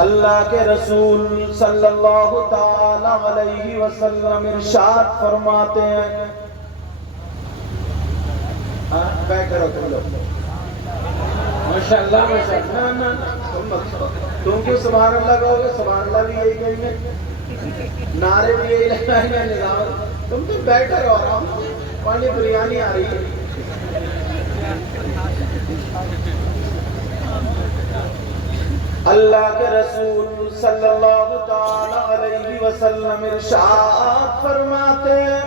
اللہ کے رسول صلی اللہ تعالی علیہ وسلم ارشاد فرماتے ہیں، بیٹھ کرو تم لوگ، ماشاءاللہ ماشاءاللہ، تم کیوں سبحان اللہ کہو گے؟ سبحان اللہ بھی یہی کہیں گے، نعرے بھی یہی لگائیں گے، نظام تم تو بیٹھ رہو آرام سے، پانی بریانی آ رہی ہے۔ اللہ کے رسول صلی اللہ تعالی علیہ وسلم ارشاد فرماتے ہیں،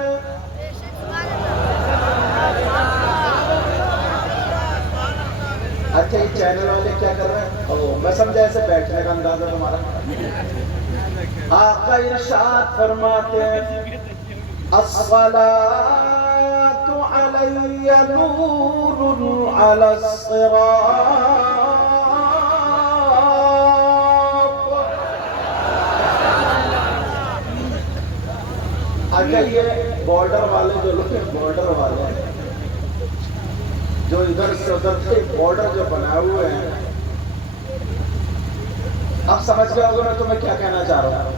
اچھا یہ چینل والے کیا کر رہے ہیں؟ میں سمجھا ایسے بیٹھنے کا اندازہ تمہارا۔ آقا ارشاد فرماتے ہیں، الصلاۃ علی نور علی الصراط۔ اچھا یہ بارڈر والے جو لوگ ہیں، بارڈر والے جو ادھر سے ادھر سے بارڈر جو بنائے ہوئے ہیں، اب سمجھ گئے ہوگے میں تمہیں کیا کہنا چاہ رہا ہوں۔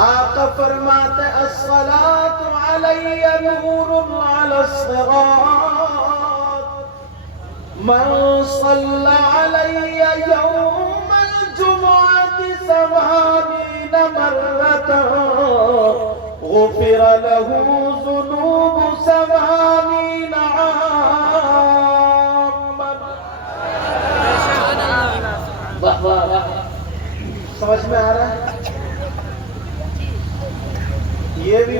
آقا فرماتے الصلاۃ علی نور علی الصراط، من صلی علی یوم الجمعۃ 80 مرۃ غفر له ذنوب 80 عاما۔ سمجھ میں آ رہا ہے؟ یہ بھی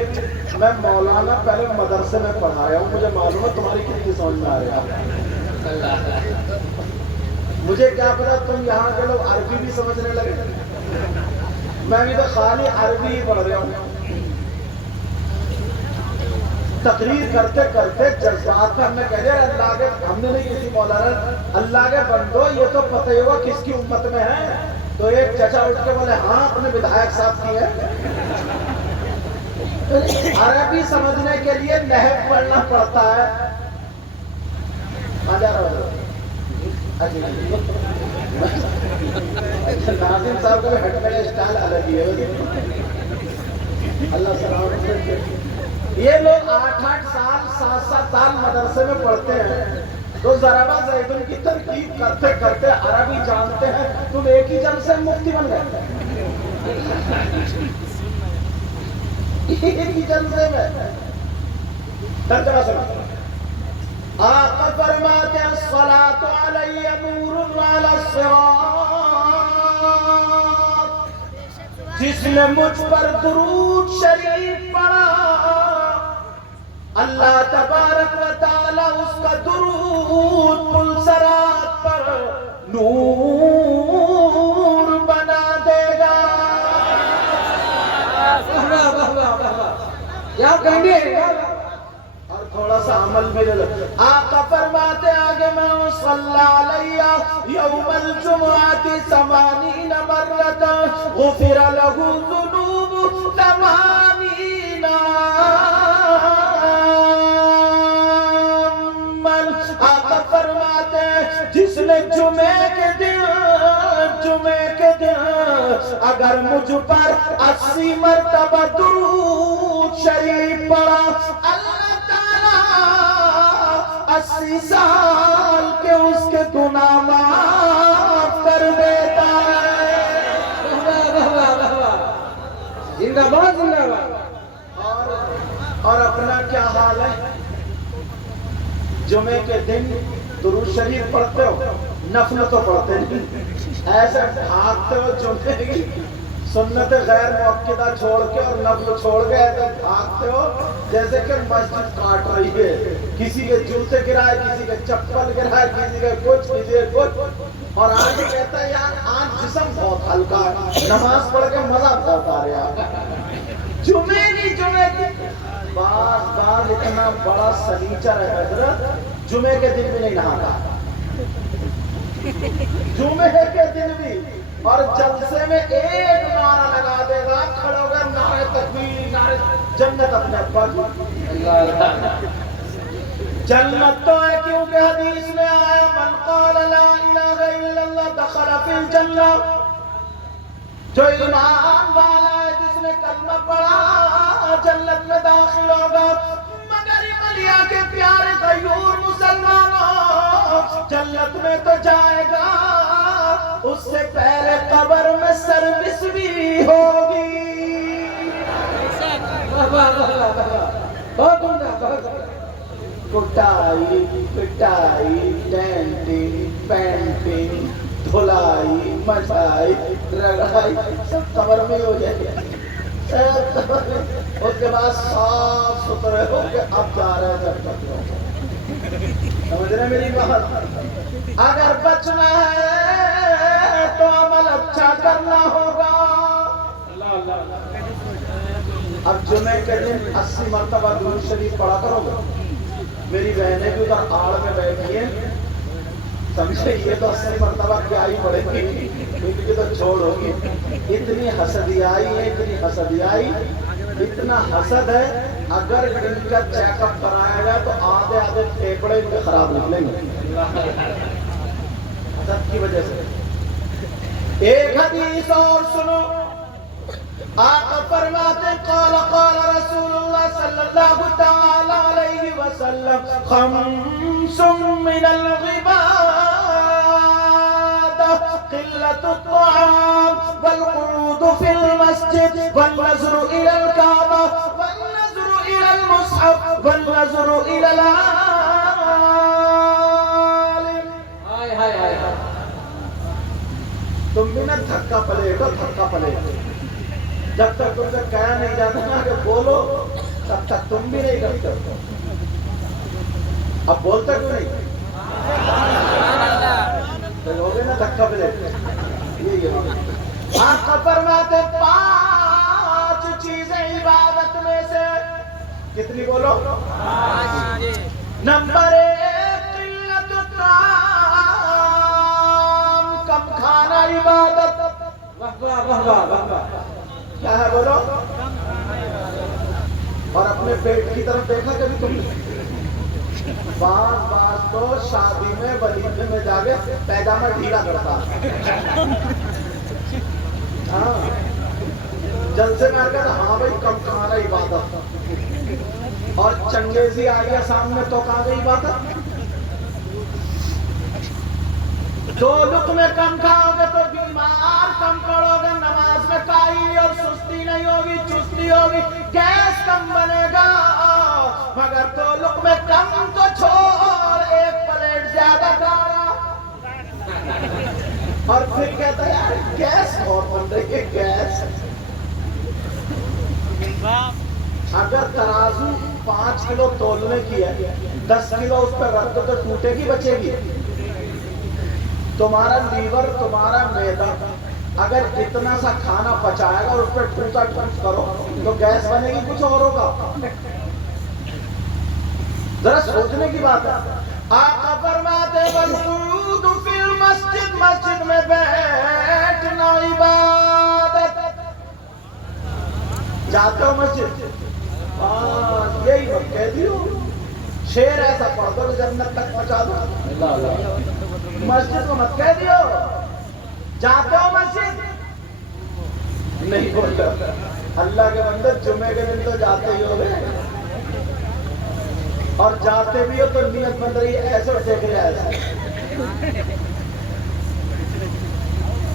میں مولانا پہلے مدرسے میں پڑھایا ہوں، مجھے معلوم ہے تمہاری کتنی سمجھ میں آ رہی ہے۔ مجھے کیا پتا تم یہاں کے لوگ عربی بھی سمجھنے لگے، میں بھی تو خالی عربی ہی پڑھ رہا ہوں۔ تقریر کرتے کرتے جذبات میں ہم نے کہہ دیا اللہ کے، ہم نے نہیں کسی مولانا، اللہ کے بندو یہ تو پتہ ہی ہوا کس کی امت میں ہے۔ تو ایک چچا اٹھ کے بولے ہاں اپنے ودھائک صاحب کی ہے۔ عربی سمجھنے کے لیے نحو پڑھنا پڑتا ہے۔ ناظم صاحب کا ہٹ میرا اسٹائل الگ ہی ہے۔ اللہ سلامت رکھے۔ یہ لوگ 8-8 سال 7-7 سال مدرسے میں پڑھتے ہیں، تو ضربہ زیدن کی ترکیب کرتے کرتے عربی جانتے ہیں، تم ایک ہی جلسے سے مفتی بن گئے، ایک ہی جلسے میں۔ ترجمہ سنا، آقا فرماتے ہیں الصلاۃ علی نور علی الصراط، جس نے مجھ پر درود شریف پڑھا اللہ تبارک و تعالی اس کا درود پل صراط پر نور بنا دے گا۔ یا کہیں اور تھوڑا سا عمل بھی لے لو۔ آقا فرماتے آگے میں صلی علیہ یوم الجمعۃ 80 مرۃ غفر له ذنوب 80 عاما۔ آقا فرماتے جس نے جمعے کے دن اگر مجھ پر 80 مرتبہ درود شریف پڑھا، اللہ تعالیٰ 80 سال کے اس کے گناہ معاف کر دیتا ہے۔ زندہ باد زندہ باد۔ اور اپنا کیا حال ہے؟ جمعے کے دن درود شریف پڑھتے ہو، نفل تو پڑھتے نہیں، ایسے بھاگتے ہو جمعے کی سنت غیر مؤکدہ چھوڑ کے اور نفل چھوڑ کے ایسے بھاگتے ہو جیسے کہ مسجد کاٹ رہی ہے، کسی کے جوتے گرائے، کسی کے چپل گرائے، کسی کے کچھ کسی کے کچھ۔ اور آج کہتا ہے یار آج جسم بہت ہلکا ہے، نماز پڑھ کے مزہ بہت آ رہا ہے۔ جمعے کی بعض اتنا بڑا سنیچر ہے حضرت، جمعے کے دن بھی نہیں نہاتا، جمعے کے دن بھی، اور جلسے میں ایک نعرہ لگا دے گا، کھڑے ہو گئے نعرہ تکبیر، نعرہ جنت اپنے پر۔ جنت تو ہے کیونکہ حدیث میں آیا من قال لا الہ الا اللہ دخل فی الجنہ، جو ایمان والا ہے جس نے کلمہ پڑھا جنت میں داخل ہوگا، مگر ملیا کے پیارے غیور مسلمانوں جنت میں تو جائے گا، اس سے پہلے قبر میں سروس بھی ہوگی۔ بہت کٹائی پٹائی ڈینٹنگ پینٹنگ دھلائی مٹائی رگڑائی سب قبر میں ہو جائے گا، سب قبر میں۔ اس کے بعد صاف ستھرے ہو کے اب جا رہے ہیں جب تک، سمجھ رہے میری بات؟ اگر بچنا ہے تو عمل اچھا کرنا ہوگا۔ اب جمعے کے دن 80 مرتبہ درود شریف پڑھا کرو گے، میری بہنیں بھی ادھر آڑ میں بیٹھی ہیں، سمجھے یہ تو 80 مرتبہ کیا ہی پڑے گی، کیونکہ تو چھوڑ ہوگی۔ اتنی حسدیائی ہے، اتنی حسدیائی، اتنا حسد ہے، اگر ان کا چیک اپ کرایا گیا تو آدھے آدھے پھیپڑے ان کے خراب نکلیں گے حسد کی وجہ سے۔ ایک حدیث اور سنو، آقا فرماتے قال قال رسول اللہ صلی اللہ تعالی علیہ وسلم خمس من العبادة قلة الطعام والقعود في المسجد والنظر إلى الكعبة والنظر إلى المصحف والنظر إلى العالم۔ تم بھی نہ تھکا پلیٹو، تھکا پلیٹو، جب تک تم سے کہا نہیں جاتا نا کہ بولو تب تک تم بھی نہیں کرتے ہو۔ اب بولتے کیوں نہیں؟ ہو گئے نا دھکا پلیٹ۔ آقا فرماتے 5 چیزیں عبادت میں سے، کتنی بولو؟ نمبر 1 قلت الطعام، کم کھانا عبادت۔ کیا ہے بولو؟ اور اپنے پیٹ کی طرف دیکھا کبھی تم نے؟ بعض تو شادی میں ولیمے میں جا کے پیجامہ ڈھیلا کرتا، ہاں جلسے میں آ کر ہاں بھائی کم کھانا عبادت، اور چنگیزی آ گیا سامنے تو کہاں گئی عبادت؟ 2 لقمے کم کھاؤ گے تو بیمار کم پڑو گے، نماز میں کائی اور سستی نہیں ہوگی، چستی ہوگی، گیس کم بنے گا۔ مگر 2 لقمے کم تو چھوڑ، 1 پلیٹ زیادہ کھانا، اور پھر کہتا ہے یار گیس بہت بن رہی ہے، گیس۔ اگر ترازو 5 کلو تولنے کی ہے، 10 کلو اس پر رکھ دو تو ٹوٹے گی بچے گی؟ تمہارا لیور تمہارا معدہ اگر اتنا سا کھانا پچائے گا اور اس پہ ٹوٹا ٹوٹ کرو تو گیس بنے گی کچھ اور ہوگا؟ ذرا سوچنے کی بات ہے۔ آقا فرماتے والقعود فی المسجد، مسجد میں بیٹھنا عبادت۔ جاتے ہو مسجد؟ یہی وقت کہہ دیو، شیر ایسا پڑھ دو جنت تک پہنچا دو۔ مسجد کو مت کہہ دیو، جاتے ہو مسجد؟ نہیں بولتا۔ اللہ کے بندے جمعے کے دن تو جاتے ہی ہو گئے، اور جاتے بھی ہو تو نیت بن رہی ہے ایسے دیکھ رہے ایسے۔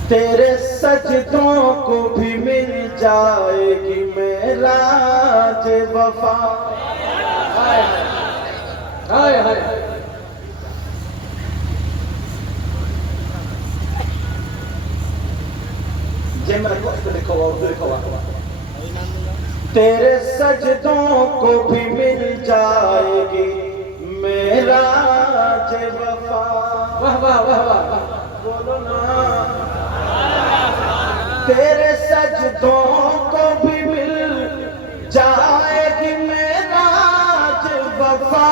تیرے سجدوں کو بھی مل جائے گی معراج وفا۔ ہائے ہائے، تیرے سجدوں کو بھی مل جائے گی معراج وفا۔ واہ واہ واہ واہ، بولو نا۔ تیرے سجدوں کو بھی مل جائے گی معراج وفا،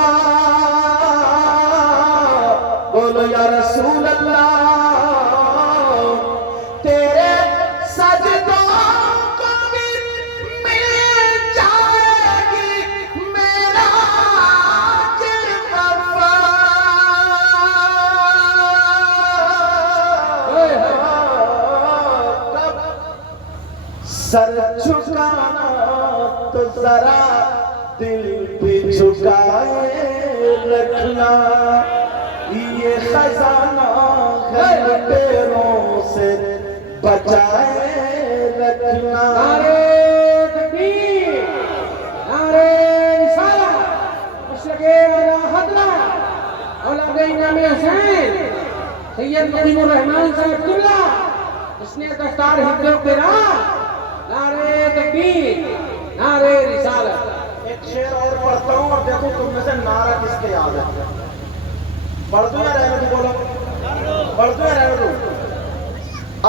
بولو یا رسول اللہ۔ سر جھکانا تو ذرا دل بھی جھکائے رکھنا، یہ خزانہ غیر پیروں سے بچائے رکھنا۔ نعرہ تکبیر، نعرہ رسالت، مشرق اعلیٰ حضرت اولاد امام حسین سید ندیم الرحمن صاحب قبلہ، اس نے دستار حفظ و قرآن، نعرہ تکبیر، نعرہ رسالت۔ ایک شعر اور پڑھتا ہوں اور دیکھو تم میں سے نعرہ کس کے یاد ہے۔ پڑھ دوں یا رہنے دوں؟ بولو، پڑھ دوں یا رہنے دوں؟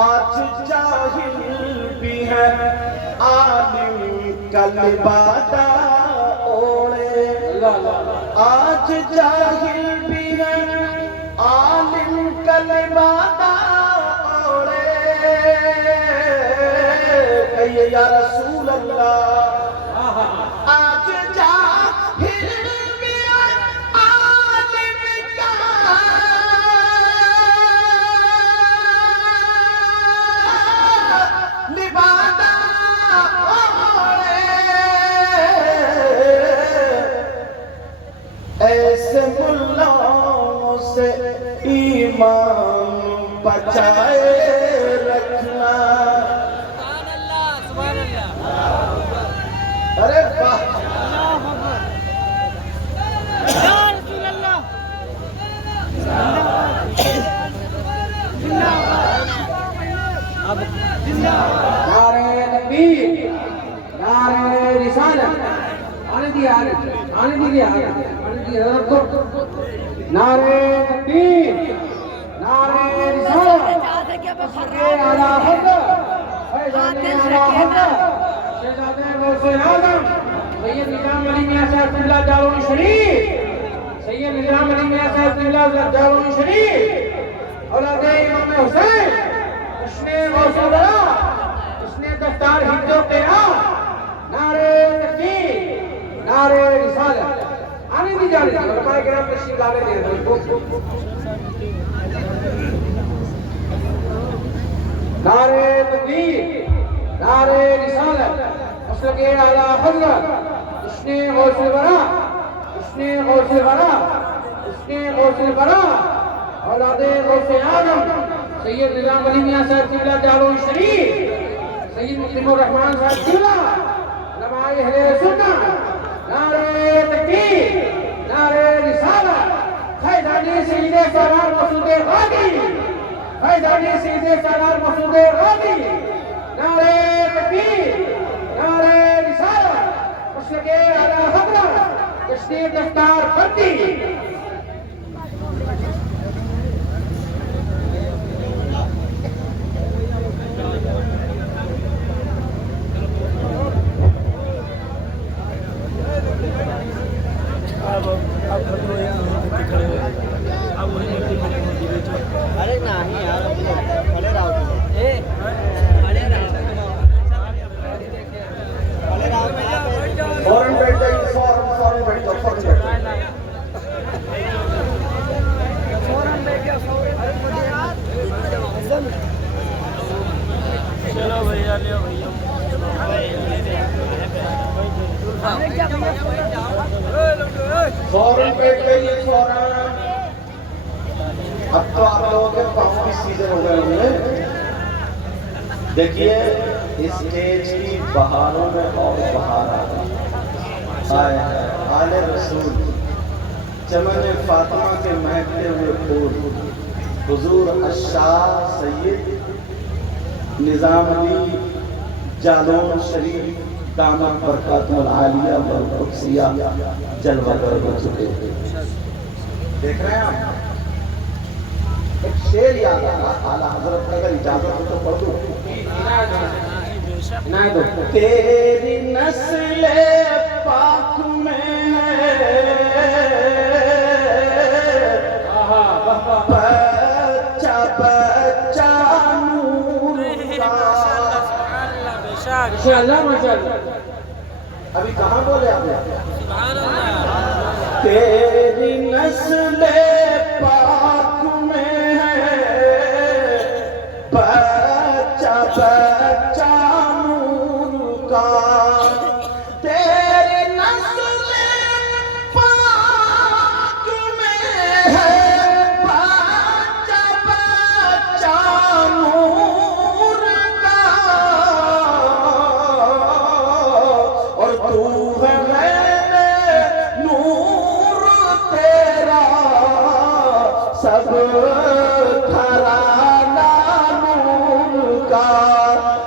آج جاہل بھی ہے عالم کا لبادہ اوڑے، آج جاہل بھی ہے عالم کا لبادہ اوڑے، کہیے یا رسول اللہ۔ آج جاہل بھی ہے عالم کا لبادہ اوڑے، ایسے ملاؤں سے ایمان بچائے رکھنا۔ ارے واہ، نعرہ تکبیر، نعرہ رسالت، آنے دیئے حضرت کو، نعرہ تکبیر، نعرہ رسالت، مشرق اعلیٰ حضرت فیضان اعلیٰ حضرت شہزادہ غوث اعظم سید نظام علی میاں صاحب قبلہ جالونی شریف، سید نظام علی میاں صاحب قبلہ جالونی شریف اولاد امام حسین، اس نے غوث الورا، اس نے دستار حفظ و قرآن، نعرہ تکبیر، نعرہ رسالت۔ آنے دی جانے دی، علماء کرام تشریف لانے دے رہے۔ نعرہ تکبیر، نعرہ رسالت، مشرق اعلیٰ حضرت، اس نے غوث الورا، اس نے غوث الورا، اس نے غوث الورا اولاد غوث اعظم سید نظام علی میاں صاحب قبلہ جالونی شریف، سید ندیم الرحمن صاحب قبلہ، علماء اہل سنت، نعرہ تکبیر، نعرہ رسالت، فیضانی سید سالار مسعود غازی، فیضانی سید سالار مسعود غازی، نعرہ تکبیر، نعرہ رسالت، مشرق اعلیٰ حضرت، کشتی دستار بندی۔ ارے نہیں یار، کھڑے رہو، فوراً بیٹھ جائیے، فوراً بیٹھ جاؤ، فوراً بیٹھ جاؤ۔ چلو بھیا، لے بھیا، فوراً بیٹھ جائیے، فوراً۔ اب تو آپ لوگوں کے پاؤں کی سیزن ہو گئے ہوں گے۔ دیکھیے اسٹیج کی بہاروں میں اور بہار آئے ہیں، آل رسول، چمن فاطمہ کے مہکتے ہوئے پھول، حضور الشاہ سید نظام علی جالون شریف دامت برکاتہ العالیہ والقدسیہ جلوہ گر ہو چکے۔ دیکھ رہے ہیں آپ؟ ایک شعر یاد آ رہا، اعلیٰ حضرت اگر اجازت ہو تو پڑھ دوں۔ تیری نسل پاک میں بچہ بچہ نور کا۔ ابھی کہاں بولے آپ نے؟ تیری نسل پاک میں ہے بچہ بچہ نور کا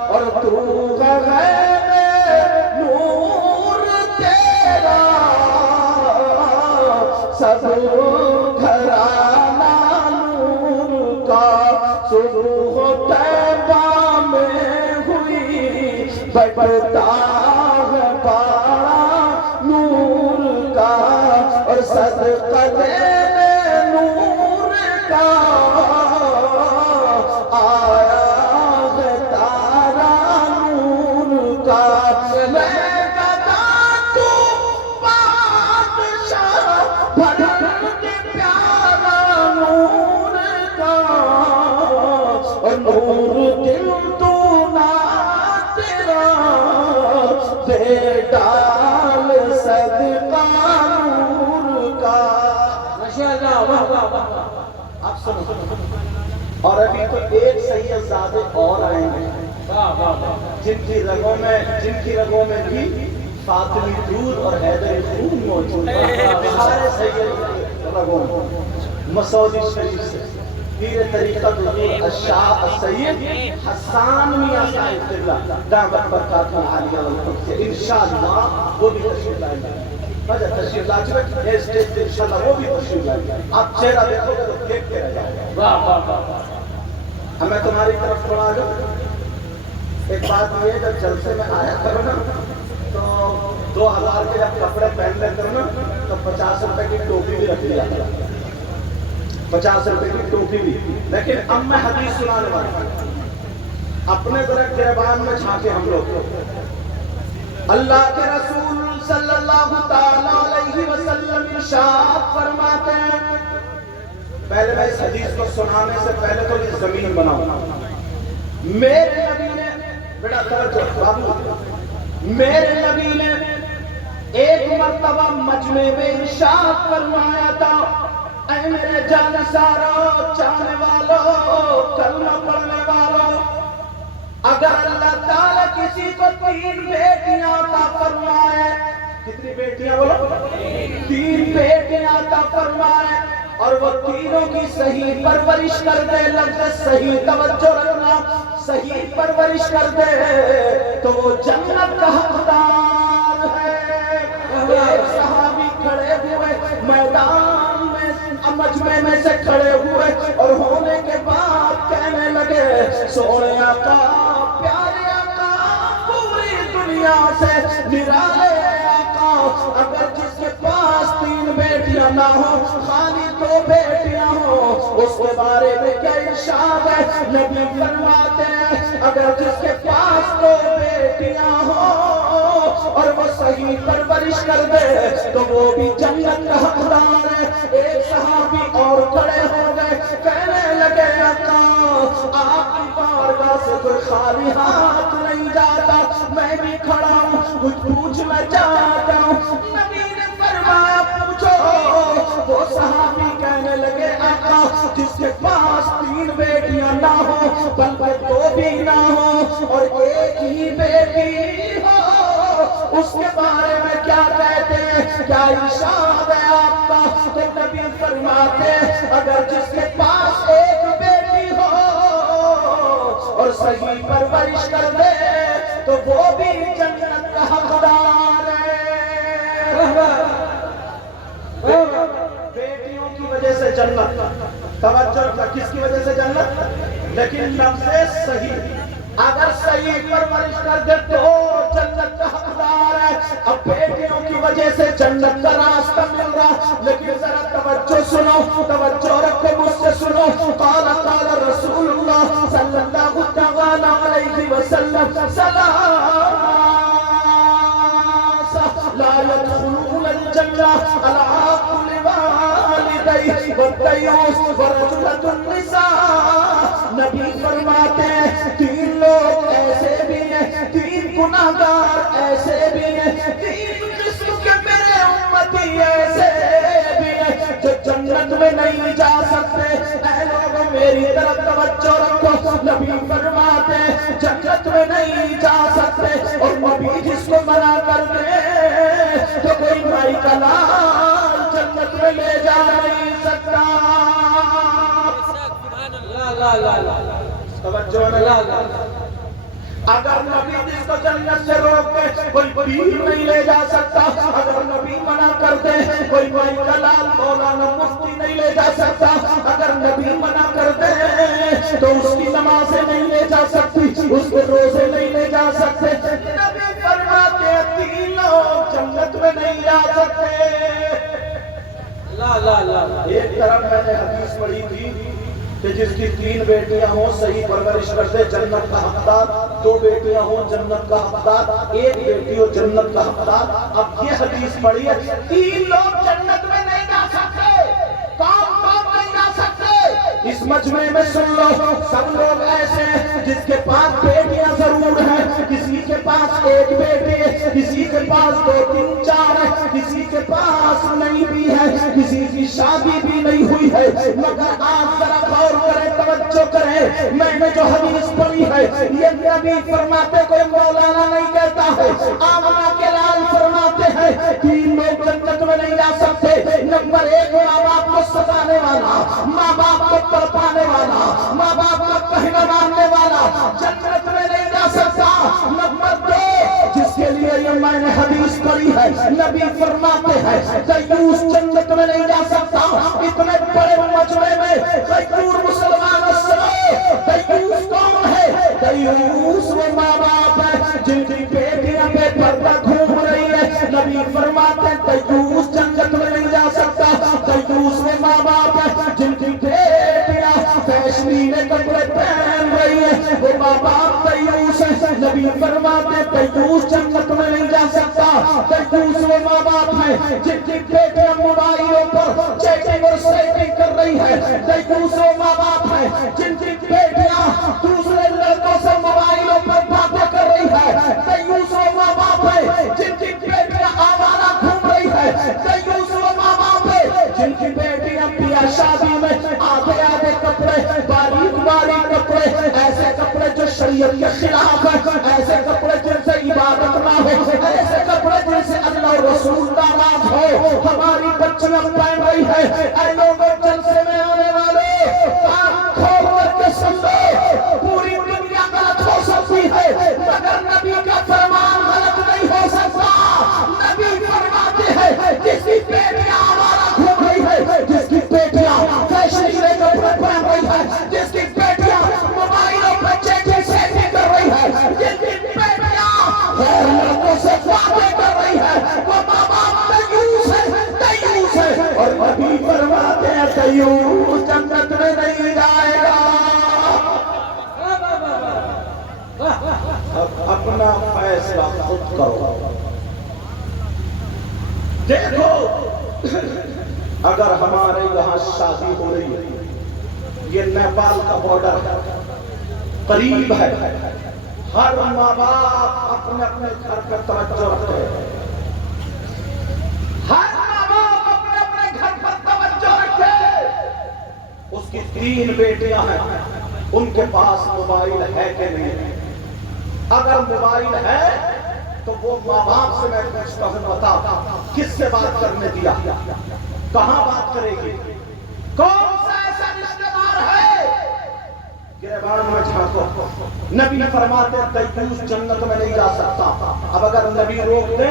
اور تو غیب نور تیرا سب گھرانہ نور کا صبح طیبہ میں ہوئی بڑھتا ہے پاڑا نور کا اور صدقہ دینے نور کا آیا ہے تارا نور کا میں گدا تو بادشاہ بھر کے پیارا نور کا اور نور دل تو نہ تیرا دے ڈال صدقہ نور کا ماشاءاللہ واہ واہ واہ آپ سنو اور ابھی تو ایک سید زادے اور آئیں گے واہ واہ جن کی رگوں میں بھی فاطمی دور اور حیدر خون موجود ہے سارے سید رگوں میں مسعودی شریف سے پیر طریقت حضور الشاہ السید حسان میاں صاحب قبلہ دعوت برکاتہ عالیہ والقدس سے انشاءاللہ وہ بھی تشریف لائیں گے بجا تشریف لا چکے یہ اسٹیج پہ انشاءاللہ وہ بھی تشریف لائیں گے آپ چہرہ دیکھو گے تو دیکھتے رہ جاؤ گے واہ واہ واہ ہمیں تمہاری طرف تھوڑا آ جاؤ ایک بات یہ جب جلسے میں آیا کرو نا تو 2000 کے جب کپڑے پہن لیتے ہو نا تو 50 روپے کی ٹوپی بھی رکھ لیا 50 روپے کی ٹوپی بھی لیکن اب میں حدیث سنانے والا ہوں اپنے ذرا گریبان میں چھانٹے ہم لوگ اللہ کے رسول صلی اللہ تعالی علیہ وسلم ارشاد فرماتے ہیں پہلے میں اس حدیث کو سنانے سے پہلے تو یہ زمین بناؤں میرے نبی نے بیٹا توجہ بابو میرے نبی نے ایک مرتبہ مجمع میں ارشاد فرمایا تھا اے میرے جانسارو چاہنے والوں کلمہ پڑھنے والوں اگر اللہ تعالیٰ کسی کو 3 بیٹیاں عطا فرمائے کتنی بیٹیاں بولو 3 بیٹیاں عطا فرمائے اور وہ تینوں کی صحیح پرورش کر دے لفظ صحیح توجہ رکھنا صحیح پرورش کر دے تو وہ جنت کا حقدار ہے ایک صحابی کھڑے ہوئے میدان میں مجمع میں سے کھڑے ہوئے اور ہونے کے بعد کہنے لگے سونے آقا پیارے آقا پوری دنیا سے نرالے آقا اگر جس کے پاس 3 بیٹیاں نہ ہو خالی 2 بیٹیاں ہو اس کے بارے میں کیا ارشاد ہے نبی فرماتے ہیں اگر جس کے پاس 2 بیٹیاں ہو اور وہ صحیح پرورش کر دے تو وہ بھی جنت کا حقدار ہے ایک صحابی اور کھڑے ہو گئے کہنے لگے آقا آپ کی بارگاہ سے کوئی خالی ہاتھ نہیں جاتا میں بھی کھڑا ہوں کچھ پوچھنا چاہتا ہوں نبی نے فرمایا پوچھو وہ صحابی کہنے لگے آقا جس کے پاس 3 بیٹیاں نہ ہو بلکہ 2 بھی نہ ہو اور ایک ہی بیٹی ہو اس کے بارے میں کیا کہتے ہیں کیا ارشاد ہے آپ کا تو نبی فرماتے اگر جس کے پاس 1 بیٹی ہو اور صحیح پرورش کر دے تو وہ بھی جنت کا حقدار ہے بیٹیوں کی وجہ سے جنت توجہ کس کی وجہ سے جنت لیکن لفظ صحیح اگر صحیح پرورش کر دے تو جنت کا حقدار ہے اب بیٹیوں کی وجہ سے جنت کا راستہ مل رہا لیکن ذرا توجہ سنو توجہ رکھو مجھ سے سنو قال رسول اللہ صلی اللہ علیہ وسلم لا يدخلون الجنة العاق لوالديه والديوث ورجلة النساء نبی فرماتے ہیں 3 لوگ ایسے بھی ہیں 3 گناہگار ایسے بھی ہیں 3 قسم کے میرے امتی ایسے بھی ہیں جو جنت میں نہیں جا سکتے اے لوگوں میری طرف توجہ رکھو نبی فرماتے ہیں جنت میں نہیں جا سکتے اور نبی جس کو منع کر دے تو کوئی بھائی کا لال جنت میں لے جا نہیں سکتا توجہ ہے اگر نبی جس کو جنت سے روک دے کوئی پیر نہیں لے جا سکتا، اگر نبی منع کر دے کوئی بڑی کلام مولانا مفتی نہیں لے جا سکتا، اگر نبی منع کر دے تو اس کی نمازیں نہیں لے جا سکتی، اس کے روزے نہیں لے جا سکتے۔ نبی فرماتے ہیں تین لوگ جنت میں نہیں جا سکتے۔ ایک طرف میں نے حدیث پڑھی تھی کہ جس کی 3 بیٹیاں ہوں صحیح پرورش کرتے جنت کا حقدار، 2 بیٹیاں ہوں جنت کا حقدار، 1 بیٹی ہو جنت کا حقدار۔ اب یہ حدیث پڑھی ہے 3 لوگ جنت میں نہیں جا سکتے، کون نہیں جا سکتے؟ اس مجمع میں سن لو، سب لوگ ایسے ہیں جس کے پاس بیٹیاں ضرور ہیں، کسی کے پاس 1 بیٹی ہے، کسی کے پاس 2 3 4 ہے، کسی کے پاس نہیں بھی ہے، کسی کی شادی بھی نہیں ہوئی ہے، مگر آپ ذرا غور کریں، توجہ کریں، میں نے جو حدیث پڑھی ہے یہ نبی فرماتے کوئی مولانا نہیں کہتا ہے، آمنہ کے لال فرماتے ہیں 3 لوگ جنت میں نہیں جا سکتے۔ نمبر 1 ماں باپ کو ستانے والا، ماں باپ کو تڑپانے والا، ماں باپ کا کہنا ماننے والا جنت میں نہیں جا سکتا۔ نمبر 2 جس کے لیے یہ میں نے حدیث پڑھی ہے نبی فرماتے ہیں دیوس جنت میں نہیں جا سکتا۔ اتنے بڑے مجمع میں دیوس مسلمان سنو، دیوس کون ہے؟ دیوس وہ ماں باپ ہے جن کی بیٹیاں بے پردہ گھوم رہی ہے، نبی فرماتے ہیں دیوس جنت میں نہیں جا سکتا۔ دیوس وہ ماں باپ ہے جن کی بیٹیاں فیشنی کپڑے پہن رہی ہے، وہ ماں باپ دیوس ہے، نبی فرماتے ہیں دیوس جنت میں نہیں جا سکتا۔ دیوس وہ ماں باپ ہے جن کی بیٹیاں موبائلوں پر چیٹنگ اور سیٹنگ کر رہی ہے، دیوس وہ ماں باپ ہے جن کی بیٹیاں دوسرے لڑکوں سے موبائلوں پر باتیں کر رہی ہے، دیوس وہ ماں باپ ہے جن کی بیٹیاں آوارہ گھوم رہی ہے، دیوس وہ ماں باپ ہے جن کی بیٹیاں بیاہ شادی میں آدھے آدھے کپڑے، باریک باریک کپڑے، ایسے کپڑے جو شریعت کے خلاف ہے، ایسے کپڑے جن سے عبادت نہ ہو، ایسے کپڑے جن سے اللہ اور رسول ناراض ہو، ہماری بچیاں پہن رہی ہے۔ اے لوگوں جلسے میں آنے والے آنکھ کھول کر کے سن لو، پوری دنیا غلط ہو سکتی ہے مگر نبی کا فرمان غلط نہیں ہو سکتا۔ نبی فرماتے ہیں جس کی بیٹیاں آوارہ گھوم رہی ہے، جس کی بیٹیاں فیشنی کپڑے پہن رہی ہے، جس کی بیٹیاں موبائلوں پر چیٹنگ سیٹنگ کر رہی ہے، جس کی بیٹیاں غیر لڑکوں سے باتیں کر رہی ہے، وہ ماں باپ دیوس ہے، دیوس ہے۔ اور نبی فرماتے ہیں دیوس جنت میں نہیں جائے گا۔ اب اپنا فیصلہ خود کرو۔ دیکھو اگر ہمارے یہاں شادی ہو رہی ہے، یہ نیپال کا بارڈر ہے، قریب ہے، ہر ماں باپ اپنے اپنے گھر پر توجہ رکھتے ہیں، ہر ماں باپ اپنے اپنے گھر پر توجہ رکھتے۔ اس کی 3 بیٹیاں ہیں، ان کے پاس موبائل ہے کہ نہیں؟ اگر موبائل ہے تو وہ ماں باپ سے میں پوچھتا ہوں بتا کس سے بات کرنے دیا، کہاں بات کرے گی، کون سا ایسا رشتہ دار ہے؟ گریبان میں جھانکو، نبی فرماتے دیوس جنت میں نہیں جا سکتا۔ اب اگر نبی روک دے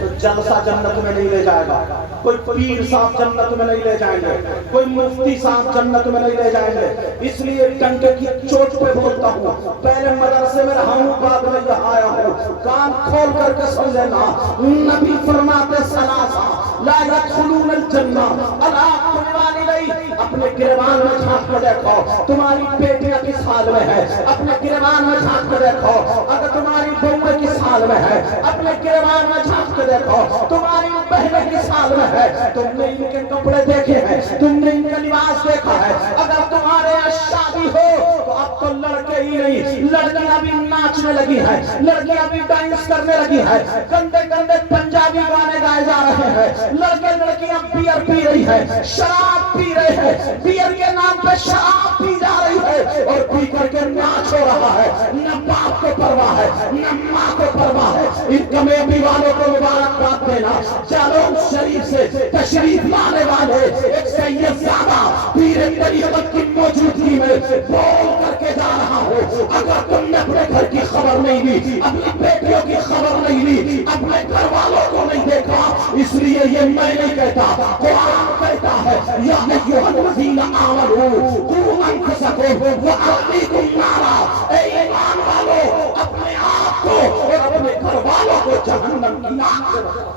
تو جلسہ جنت میں نہیں لے جائے گا، کوئی پیر صاحب جنت میں نہیں لے جائیں گے، کوئی مفتی صاحب جنت میں نہیں لے جائیں گے۔ اس لیے ڈنڈے کی چوٹ پہ بولتا ہوں، پہلے مدرسے میں رہا ہوں، بعد میں یہاں آیا ہوں، کان کھول کر کے سمجھنا، نبی فرماتے ثلاثہ لا يدخلون الجنہ الا والدی۔ اپنے گریبان میں جھانک کر دیکھو تمہاری بیٹیاں کس حال میں ہے، اپنے گریبان میں جھانک کر دیکھو اگر تمہاری بہویں کس حال میں ہے، اپنے گریبان میں جھانک کر دیکھو تمہاری بہنیں کس حال میں ہے۔ تم نے ان کے کپڑے دیکھے ہیں، تم نے ان کا لباس دیکھا ہے، اگر تمہارے یہاں شادی ہو تو اب تو لڑکے ہی نہیں، لڑکیاں بھی ناچنے لگی ہے، لڑکیاں بھی ڈانس کرنے لگی ہے، گندے گندے پنجابی گانے گائے جا رہے ہیں، لڑکے لڑکیاں بیئر پی رہی ہے، شراب پی رہے ہیں، بیئر کے نام پہ شراب پی جا رہی ہے اور پی کر کے ناچ ہو رہا ہے، نہ باپ کو پرواہ ہے نہ ماں کو پرواہ ہے۔ ان کمیٹی والوں کو مبارکباد دینا، جالون شریف سے تشریف لانے والے ایک سید زیادہ پیر طریقت کی موجودگی میں بول کر کے جا رہا ہو. اگر تم نے اپنے گھر کی خبر نہیں لی, اپنی بیٹیوں کی خبر نہیں لی, اپنے گھر والوں کو نہیں دیکھا, اس لیے یہ میں نہیں کہتا, قرآن کہتا ہے یا ایھا الذین آمنوا قوا انفسکم واہلیکم نارا, اے ایمان والو اپنے آپ کو اور اپنے گھر والوں کو جہنم کی آگ سے بچاؤ.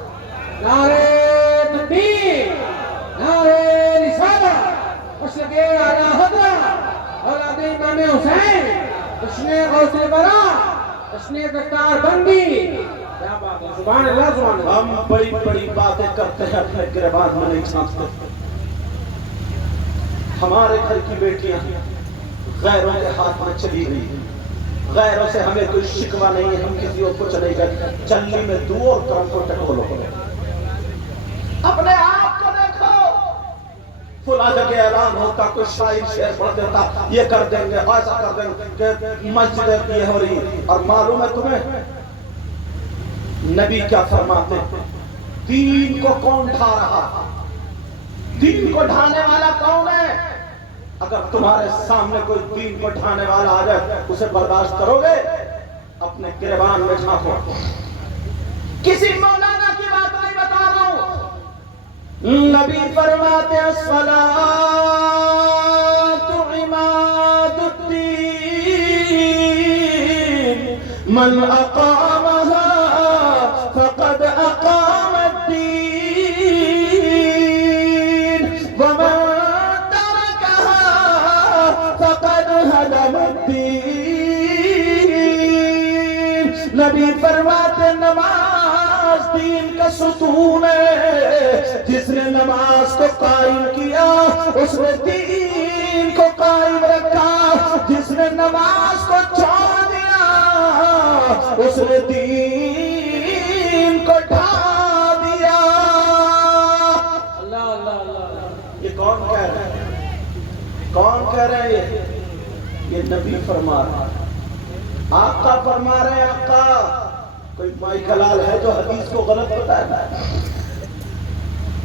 نعرہ تکبیر, نعرہ رسالت, مسلک اعلیٰ حضرت اولاد امام حسین, جشن غوث الورا, جشن دستار بندی. کیا بات ہے, سبحان اللہ سبحان اللہ. ہم بڑی بڑی باتیں کرتے ہیں, اپنے گریبان میں نہیں چھانٹتے. ہمارے گھر کی بیٹیاں غیروں کے ہاتھ میں چلی گئی, غیروں سے ہمیں کوئی شکوہ نہیں ہے, ہم کسی اور کو چلے گئے, چلنی میں دو اور طرف کو ٹکولو. اپنے آپ کو دیکھو, فلاں جگہ اعلان ہوتا, کوئی شاعر شعر پڑھ دیتا, یہ کر دیں گے, ایسا کر دیں گے کہ مسجد یہ ہو رہی. اور معلوم ہے تمہیں نبی کیا فرماتے, دین کو کون ڈھا رہا, دین کو ڈھانے والا کون ہے؟ اگر تمہارے سامنے کوئی دین کو ڈھانے والا آ جائے, اسے برداشت کرو گے؟ اپنے گریبان میں جھانکو. کسی مولانا کی بات نہیں بتا رہا ہوں, نبی فرماتے الصلاۃ عماد الدین, من اقامها فقد اقام الدین ومن فقد هدم الدین. نبی فرماتے نماز دین کا ستون ہے, جس نے نماز کو قائم کیا اس نے دین کو قائم رکھا, جس نے نماز کو چھوڑ دیا اس نے دین کو ڈھا دیا. اللہ اللہ اللہ. یہ کون کہہ رہے ہیں, کون کہہ رہے ہیں؟ یہ نبی فرما رہے ہیں, آقا فرما رہے ہیں. آقا کوئی مائی کلال ہے جو حدیث کو غلط بتایا ہے؟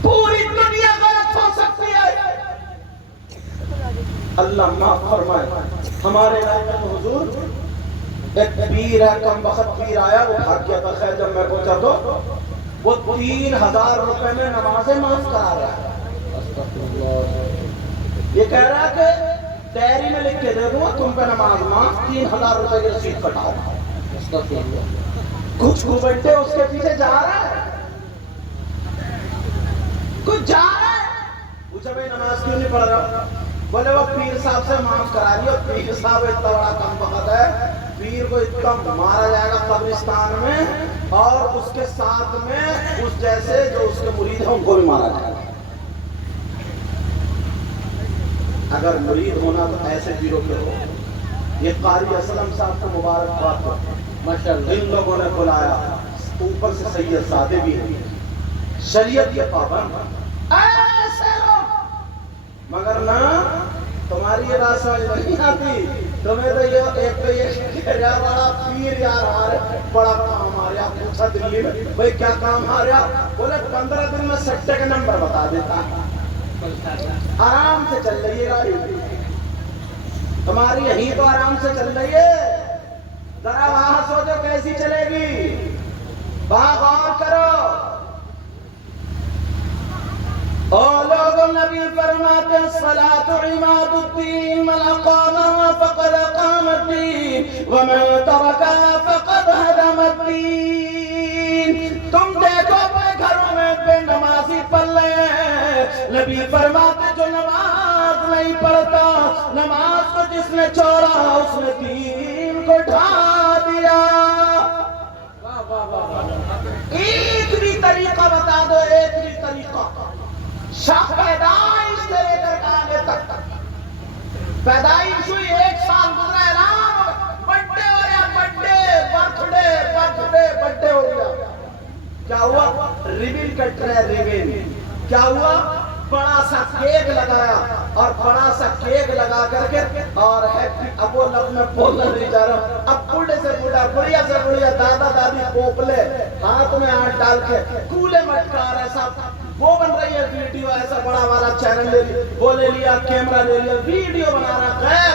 پوری دنیا غلط ہو سکتی ہے, اللہ معاف فرمائے. ہمارے علاقے میں حضور ایک پیر ہے, کم وقت پیر آیا, وہ بھاگ گیا تھا. خیر جب میں پہنچا تو وہ 3000 روپے میں نمازیں معاف کرا رہا ہے. یہ کہہ رہا ہے کہ ڈائری میں لکھ کے دے دوں تم پہ نماز معاف, 3000 روپے کی رسید کٹاؤ. کچھ گھبنٹے اس کے پیچھے جا رہا ہے, کچھ جا رہا ہے. پوچھا بھائی نماز کیوں نہیں پڑھ رہا؟ بولے وہ پیر صاحب سے معاف کرا رہی ہے. پیر صاحب اتنا بڑا کم وقت ہے, پیر کو اتنا مارا جائے گا قبرستان میں, اور اس کے ساتھ میں اس جیسے جو اس کے مرید ہیں ان کو بھی مارا جائے گا. اگر مرید ہونا تو ایسے پیروں کے ہو. یہ قاری اسلم صاحب کو مبارکباد ہو, ماشاءاللہ. ان لوگوں نے بلایا, اوپر سے سید زادے بھی ہیں, شریعت کے پابند ایسے لوگ, مگر نہ تمہاری یہ بات سمجھ نہیں آتی. تمہیں تو یہ ایک تو یہ کہہ رہا بڑا پیر یار ہمارے بڑا کام آ رہا. پوچھا دلی میں بھائی کیا کام آ رہا؟ بولے 15 دن میں سٹے کا نمبر بتا دیتا, آرام سے چل رہی ہے گاڑی تمہاری, یہی تو آرام سے چل رہی ہے. ذرا وہاں سوچو کیسی چلے گی, وہاں غور کرو. اور لوگوں نبی فرماتے الصلاۃ عماد الدین, من اقامها فقد اقام الدین ومن ترکها فقد هدم الدین. تم دیکھو اپنے گھروں میں بے نمازی پلے ہیں. نبی فرماتے جو نماز نہیں پڑھتا, نماز کو جس نے چھوڑا اس نے دین کو ڈھا دیا. ایک بھی طریقہ بتا دو, ایک بھی طریقہ. شاہ پیدائش سے لے کر آگے تک, پیدائش ہوئی 1 سال گزرا, اعلان بڈے ہو گیا, بڈے برتھڈے ہو گیا. کیا ہوا؟ ریبن کٹ رہا ہے, ریبن. کیا ہوا؟ بڑا سا کیک لگایا, اور بڑا سا کیک لگا کر کے اور ہیپی, اب وہ لفظ میں بولنا نہیں جا رہا. اب بوڑھے سے بوڑھا, بڑھیا سے بڑھیا, دادا دادی پوپلے ہاتھ میں ہاتھ ڈال کے کولے مٹکار ایسا وہ بن رہی ہے ویڈیو, ایسا بڑا والا چینل لے لیا, وہ لے لیا, کیمرہ لے لیا, ویڈیو بنا رہا. خیر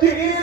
3